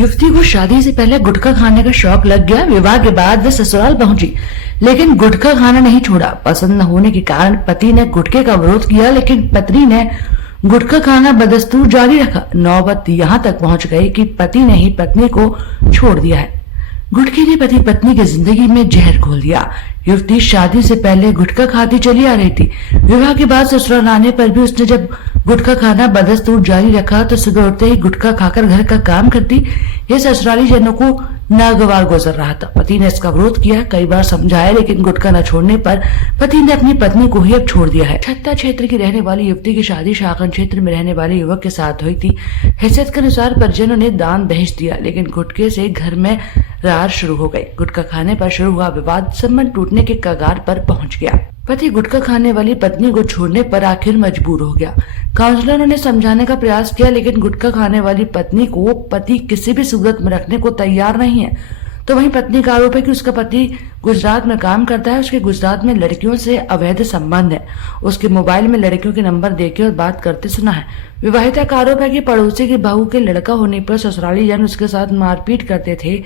युवती को शादी से पहले गुटखा खाने का शौक लग गया। विवाह के बाद वह ससुराल पहुंची, लेकिन गुटखा खाना नहीं छोड़ा। पसंद न होने के कारण पति ने गुटखे का विरोध किया, लेकिन पत्नी ने गुटखा खाना बदस्तूर जारी रखा। नौबत यहाँ तक पहुंच गई कि पति ने ही पत्नी को छोड़ दिया है। गुटखे ने पति पत्नी की जिंदगी में जहर घोल दिया। युवती शादी से पहले गुटखा खाती चली आ रही थी। विवाह के बाद ससुराल आने पर भी उसने जब गुटखा खाना बदस्तूर जारी रखा तो सुबह उठते ही गुटखा खाकर घर का काम करती। ये ससुराली जनों को नागवार गुजर रहा था। पति ने इसका विरोध किया, कई बार समझाया, लेकिन गुटखा न छोड़ने पर पति ने अपनी पत्नी को ही अब छोड़ दिया है। छत्ता क्षेत्र की रहने वाली युवती की शादी शाखन क्षेत्र में रहने वाले युवक के साथ हुई थी। हैसियत के अनुसार परिजनों ने दान दहेज दिया, लेकिन गुटखे से घर में रार शुरू हो गई। गुटखा खाने पर शुरू हुआ विवाद संबंध टूटने के कगार पर पहुंच गया। पति गुटखा खाने वाली पत्नी को छोड़ने पर आखिर मजबूर हो गया। काउंसलरों ने समझाने का प्रयास किया, लेकिन गुटखा खाने वाली पत्नी को पति किसी भी सूरत में रखने को तैयार नहीं है। तो वहीं पत्नी का आरोप है कि उसका पति गुजरात में काम करता है। उसके गुजरात में लड़कियों से अवैध संबंध है। उसके मोबाइल में लड़कियों के नंबर देके और बात करते सुना है। विवाहिता का आरोप है कि पड़ोसी की बहू के लड़का होने पर ससुराली जन उसके साथ मारपीट करते थे।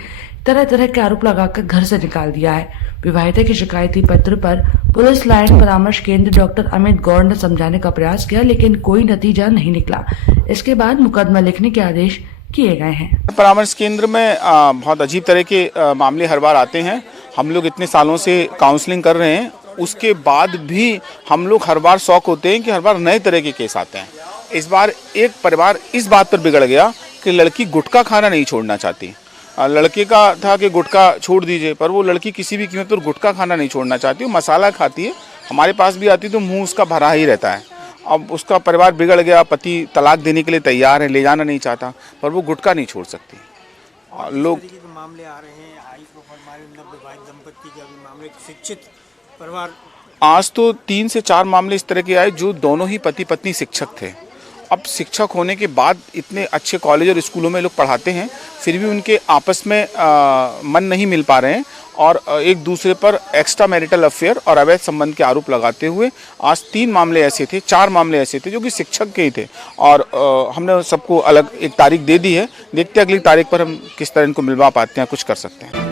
तरह तरह के आरोप लगाकर घर से निकाल दिया है। विवाहिता के शिकायती पत्र पर पुलिस लाइन परामर्श केंद्र डॉक्टर अमित गौड़ ने समझाने का प्रयास किया, लेकिन कोई नतीजा नहीं निकला। इसके बाद मुकदमा लिखने के आदेश किए गए हैं। परामर्श केंद्र में बहुत अजीब तरह के मामले हर बार आते हैं। हम लोग इतने सालों से काउंसलिंग कर रहे हैं, उसके बाद भी हम लोग हर बार शौक होते हैं कि हर बार नए तरह के केस आते हैं। इस बार एक परिवार इस बात पर बिगड़ गया कि लड़की गुटखा खाना नहीं छोड़ना चाहती। लड़के का था कि गुटखा छोड़ दीजिए, पर वो लड़की किसी भी कीमत पर गुटखा खाना नहीं छोड़ना चाहती। वो मसाला खाती है, हमारे पास भी आती तो मुंह उसका भरा ही रहता है। अब उसका परिवार बिगड़ गया, पति तलाक देने के लिए तैयार है, ले जाना नहीं चाहता, पर वो गुटखा नहीं छोड़ सकती। लोग मामले आ रहे हैं, हाई प्रोफाइल वैवाहिक दंपति के अभी मामले शिक्षित परिवार, आज तो 3 से 4 मामले इस तरह के आए जो दोनों ही पति पत्नी शिक्षक थे। अब शिक्षक होने के बाद इतने अच्छे कॉलेज और स्कूलों में लोग पढ़ाते हैं, फिर भी उनके आपस में मन नहीं मिल पा रहे हैं और एक दूसरे पर एक्स्ट्रा मैरिटल अफेयर और अवैध संबंध के आरोप लगाते हुए आज 3 मामले ऐसे थे, 4 मामले ऐसे थे जो कि शिक्षक के ही थे। और हमने सबको अलग एक तारीख दे दी है। देखते हैं अगली तारीख पर हम किस तरह इनको मिलवा पाते हैं, कुछ कर सकते हैं।